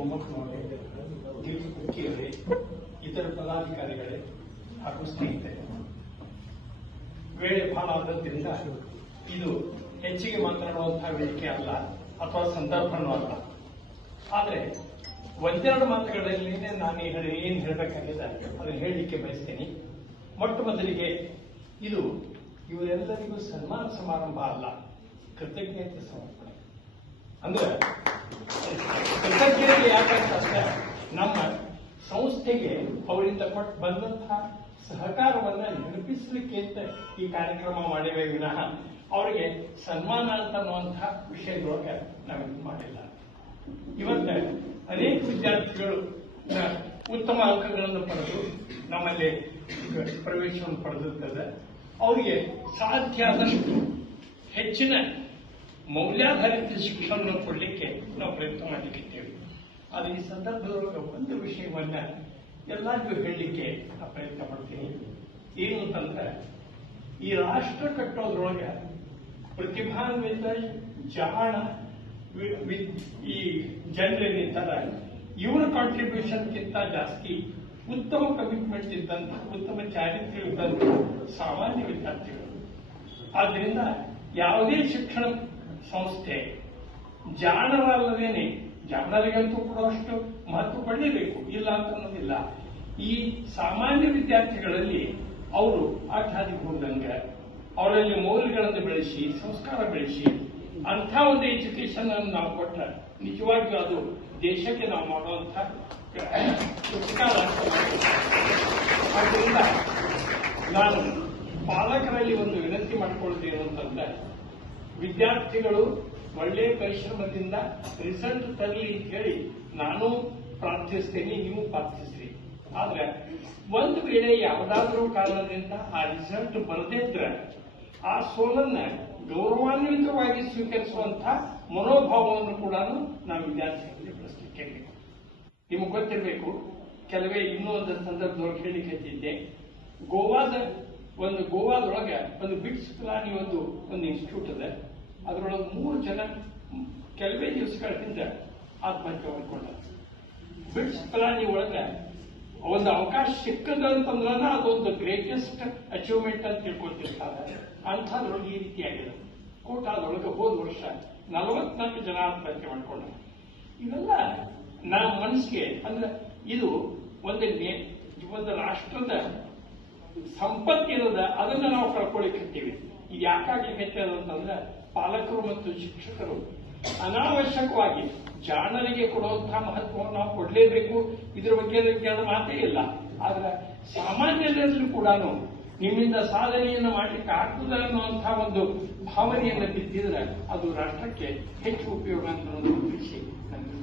ಉಪಮುಖ್ಯಮಂತ್ರಿ ದಿಲೀಪ್ ಹುಕ್ಕಿಯವರೇ, ಇತರ ಪದಾಧಿಕಾರಿಗಳೇ ಹಾಗೂ ಸ್ನೇಹಿತರೆ, ವೇಳೆ ಬಹಳ ಆದದ್ರಿಂದ ಇದು ಹೆಚ್ಚಿಗೆ ಮಾತನಾಡುವಂತಹ ವೇದಿಕೆ ಅಲ್ಲ ಅಥವಾ ಸಂದರ್ಭನೂ ಅಲ್ಲ. ಆದರೆ ಒಂದೆರಡು ಮಾತುಗಳಲ್ಲಿ ನಾನು ಏನ್ ಹೇಳಬೇಕಾಗಿದೆ ಅದನ್ನು ಹೇಳಲಿಕ್ಕೆ ಬಯಸ್ತೀನಿ. ಮೊಟ್ಟ ಮೊದಲಿಗೆ ಇದು ಇವರೆಲ್ಲರಿಗೂ ಸನ್ಮಾನ ಸಮಾರಂಭ ಅಲ್ಲ, ಕೃತಜ್ಞತೆ ಸಮರ್ಪಣೆ. ಅಂದ್ರೆ ಕೃತಜ್ಞತೆ ಯಾಕಂತಂದ್ರೆ ನಮ್ಮ ಸಂಸ್ಥೆಗೆ ಅವರಿಂದ ಕೊಟ್ಟು ಬಂದಂತಹ ಸಹಕಾರವನ್ನ ನೆನಪಿಸಲಿಕ್ಕೆ ಅಂತ ಈ ಕಾರ್ಯಕ್ರಮ ಮಾಡಿವೆ ವಿನಃ ಅವರಿಗೆ ಸನ್ಮಾನ ಅಂತ ಅನ್ನುವಂತಹ ವಿಷಯದೊಳಗೆ ನಾವಿದು ಮಾಡಿಲ್ಲ. ಇವತ್ತು ಅನೇಕ ವಿದ್ಯಾರ್ಥಿಗಳು ಉತ್ತಮ ಅಂಕಗಳನ್ನು ಪಡೆದು ನಮ್ಮಲ್ಲಿ ಪ್ರವೇಶವನ್ನು ಪಡೆದಿರ್ತದೆ. ಅವರಿಗೆ ಸಾಧ್ಯ ಆದಷ್ಟು ಹೆಚ್ಚಿನ ಮೌಲ್ಯಾಧಾರಿತ ಶಿಕ್ಷಣವನ್ನು ಕೊಡಲಿಕ್ಕೆ ನಾವು ಪ್ರಯತ್ನ ಮಾಡಲಿಕ್ಕಿದ್ದೇವೆ. ಆದರೆ ಈ ಸಂದರ್ಭದೊಳಗೆ ಒಂದು ವಿಷಯವನ್ನ ಎಲ್ಲರಿಗೂ ಹೇಳಲಿಕ್ಕೆ ನಾನು ಪ್ರಯತ್ನ ಮಾಡ್ತೀನಿ. ಏನು ಅಂತಂದ್ರೆ, ಈ ರಾಷ್ಟ್ರ ಕಟ್ಟೋದ್ರೊಳಗೆ ಪ್ರತಿಭಾನ್ವಿತ ಜಾಣ ಈ ಜನರೇನಿದ್ದಾರೆ ಇವರ ಕಾಂಟ್ರಿಬ್ಯೂಷನ್ಗಿಂತ ಜಾಸ್ತಿ ಉತ್ತಮ ಕಮಿಟ್ಮೆಂಟ್ ಇದ್ದಂತ, ಉತ್ತಮ ಚಾರಿತ್ರ್ಯ ಇದ್ದಂತ ಸಾಮಾನ್ಯ ವಿದ್ಯಾರ್ಥಿಗಳು. ಆದ್ರಿಂದ ಯಾವುದೇ ಶಿಕ್ಷಣ ಸಂಸ್ಥೆ ಜಾಣರಲ್ಲದೇನೆ, ಜಾಣರಿಗಂತೂ ಕೊಡುವಷ್ಟು ಮಹತ್ವ ಪಡೆಯಬೇಕು, ಇಲ್ಲ ಅಂತ ಅನ್ನೋದಿಲ್ಲ. ಈ ಸಾಮಾನ್ಯ ವಿದ್ಯಾರ್ಥಿಗಳಲ್ಲಿ ಅವರು ಆಠಾದಿಗೆ ಹೋದಂಗೆ ಅವರಲ್ಲಿ ಮೌಲ್ಯಗಳನ್ನು ಬೆಳೆಸಿ, ಸಂಸ್ಕಾರ ಬೆಳೆಸಿ, ಅಂಥ ಒಂದು ಎಜುಕೇಶನ್ ಅನ್ನು ನಾವು ಕೊಟ್ಟರೆ ನಿಜವಾಗಿಯೂ ಅದು ದೇಶಕ್ಕೆ ನಾವು ಮಾಡುವಂಥ ಉಪಕಾರ. ಆದ್ದರಿಂದ ನಾನು ಪಾಲಕರಲ್ಲಿ ಒಂದು ವಿನಂತಿ ಮಾಡಿಕೊಳ್ಳೋದೇನು ಅಂತಂದ್ರೆ, ವಿದ್ಯಾರ್ಥಿಗಳು ಒಳ್ಳೆಯ ಪರಿಶ್ರಮದಿಂದ ರಿಸಲ್ಟ್ ತರಲಿ ಅಂತ ಹೇಳಿ ನಾನು ಪ್ರಾರ್ಥಿಸ್ತೇನೆ, ನೀವು ಪ್ರಾರ್ಥಿಸ್ರಿ. ಆದ್ರೆ ಒಂದು ವೇಳೆ ಯಾವುದಾದ್ರೂ ಕಾರಣದಿಂದ ಆ ರಿಸಲ್ಟ್ ಬರದಿದ್ರೆ ಆ ಸೋಲನ್ನ ಗೌರವಾನ್ವಿತವಾಗಿ ಸ್ವೀಕರಿಸುವಂತಹ ಮನೋಭಾವವನ್ನು ಕೂಡ ನಾವು ವಿದ್ಯಾರ್ಥಿಗಳಿಗೆ ಬೆಳೆಸಲಿಕ್ಕೆ ಬೇಕು. ನಿಮಗೆ ಗೊತ್ತಿರಬೇಕು, ಕೆಲವೇ ಇನ್ನೂ ಒಂದು ಸಂದರ್ಭದೊಳಗೆ ಹೇಳಿಕ್ಕೆ ಹಚ್ಚಿದ್ದೆ, ಗೋವಾದೊಳಗೆ ಒಂದು ಬಿಟ್ಸ್ ಪಿಲಾನಿ ಒಂದು ಇನ್ಸ್ಟಿಟ್ಯೂಟ್ ಇದೆ. ಅದರೊಳಗೆ 3 ಜನ ಕೆಲವೇ ದಿವಸಗಳ ಹಿಂದೆ ಆತ್ಮಹತ್ಯೆ ಮಾಡಿಕೊಂಡ. ಬಿಟ್ಸ್ ಪಿಲಾನಿ ಒಳಗೆ ಒಂದು ಅವಕಾಶ ಸಿಕ್ಕದಂತಂದ್ರೆ ಅದೊಂದು ಗ್ರೇಟೆಸ್ಟ್ ಅಚೀವ್ಮೆಂಟ್ ಅಂತ ತಿಳ್ಕೊತಿರ್ತಾರೆ. ಅಂಥದ್ರೊಳಗೆ ಈ ರೀತಿಯಾಗಿದೆ. ಕೋಟಾದೊಳಗೆ ಹೋದ ವರ್ಷ 44 ಜನ ಆತ್ಮಹತ್ಯೆ ಮಾಡಿಕೊಂಡ. ಇವೆಲ್ಲ ನಮ್ಮ ಮನಸ್ಸಿಗೆ ಅಂದ್ರೆ ಇದು ಒಂದು ರಾಷ್ಟ್ರದ ಸಂಪತ್ತಿರದ ಅದನ್ನ ನಾವು ಕಳ್ಕೊಳ್ಳಿಕ್ಕಿರ್ತೀವಿ. ಇದು ಯಾಕಾಗ್ಲಿಕ್ಕೆ ಅಂತಂದ್ರೆ ಪಾಲಕರು ಮತ್ತು ಶಿಕ್ಷಕರು ಅನಾವಶ್ಯಕವಾಗಿ ಜಾಣರಿಗೆ ಕೊಡುವಂತಹ ಮಹತ್ವವನ್ನು ನಾವು ಕೊಡಲೇಬೇಕು. ಇದ್ರ ಬಗ್ಗೆ ಮಾತೇ ಇಲ್ಲ. ಆದ್ರೆ ಸಾಮಾನ್ಯರಲ್ಲಿ ಕೂಡ ನಿಮ್ಮಿಂದ ಸಾಧನೆಯನ್ನು ಮಾಡಲಿಕ್ಕೆ ಆಗ್ತದೆ ಅನ್ನುವಂತಹ ಒಂದು ಭಾವನೆಯನ್ನು ಬಿದ್ದಿದ್ರೆ ಅದು ರಾಷ್ಟ್ರಕ್ಕೆ ಹೆಚ್ಚು ಉಪಯೋಗ ಅಂತ ತಿಳಿಸಿ ನನಗೆ